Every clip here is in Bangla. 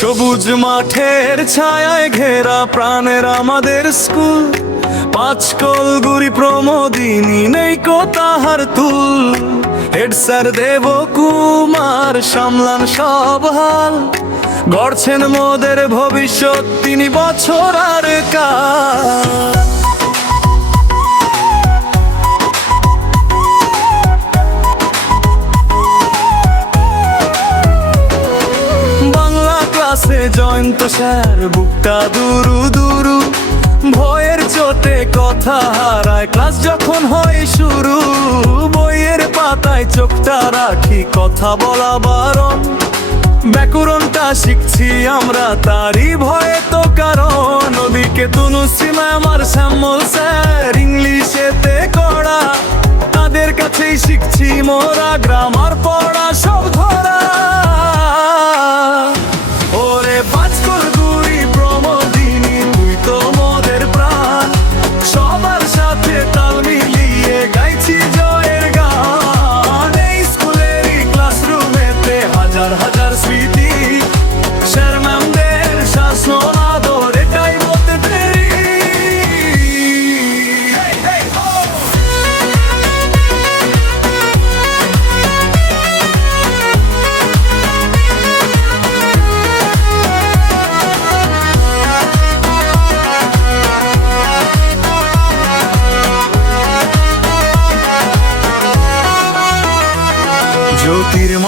সবুজ মাঠের ছায়ায় ঘেরা প্রাণের আমাদের স্কুল। পাঁচ কলগুড়ি প্রমোদিনী নেই তাহার তুল। হেড স্যার দেব কুমার, সামলান সব হাল। গড়ছেন মোদের ভবিষ্যৎ, তিনি বছর আর কাল। ক্লাসে জয়ন্ত স্যার, বুকটা দুরু দুরু। ভয়ের চোটে কথা হারায়, ক্লাস যখন হয় শুরু। বইয়ের পাতায় চোখটা রাখি, কথা বলা বারণ। ব্যাকরণটা শিখছি আমরা তারই ভয়ে তো কারণ। ওদিকে তুনুসি ম্যাম আর শ্যামল স্যার ইংলিশেতে কড়া। তাদের কাছেই শিখছি মোরা গ্রামার পড়া সব ধরা। ওরে পাঁচকল গুড়ি প্রমোদিনী, তুই তো মোদের প্রাণ। সবার সাথে তাল মিলিয়ে গাইছি জয়ের গান। এই স্কুলেরই ক্লাসরুমেতে হাজার হাজার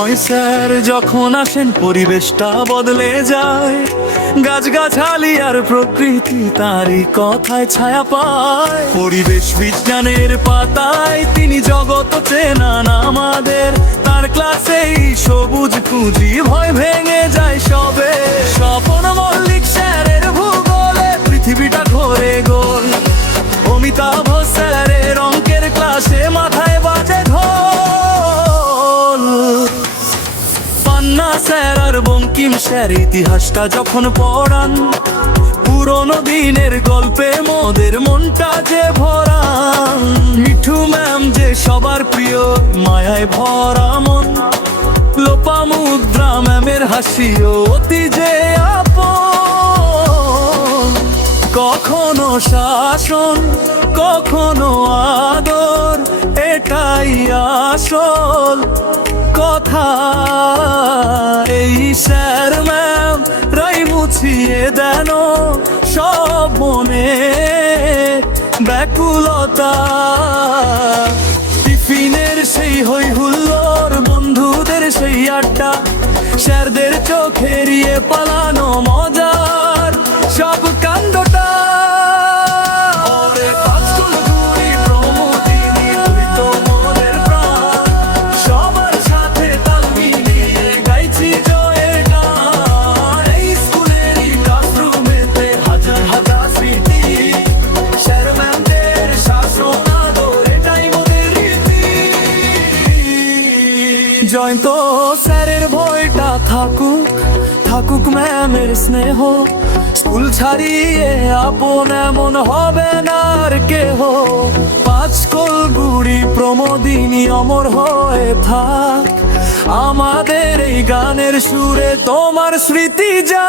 জ্যোতির্ময় স্যার, যখন আসেন পরিবেশটা বদলে যায়। গাছগাছালি আর প্রকৃতি তারই কথায় ছায়া পায়। পরিবেশ বিজ্ঞানের পাতায় তিনি জগৎ চেনান আমাদের। তার ক্লাসেই সবুজ পুঁজি ভয় ভেঙে স্যার ইতিহাসটা যখন পড়ান, পুরোনো দিনের গল্পে মোদের মনটা যে ভরান। মিঠু ম্যাম যে সবার প্রিয়, মায়ায় ভরা মন। লোপা মুদ্রা ম্যামের হাসিও অতি যে আপন। কখনো শাসন, কখনো আদর, এটাই আসল কথা। এই স্যার মুছিয়ে দেন সব মনে। ব্যাকুলতা। টিফিনের সেই হই হুল্লোর বন্ধুদের সেই আড্ডা। স্যারদের চোখে এড়িয়ে পালানো মজার জয়ন্ত স্যারের ভয়টা থাকুক থাকুক ম্যামের স্নেহ। স্কুল ছাড়িয়ে আপন এমন হবে না আর কেহ। পাঁচ গুড়ি প্রমোদিনী অমর হয়ে থাক। আমাদের এই গানের সুরে তোমার স্মৃতি যা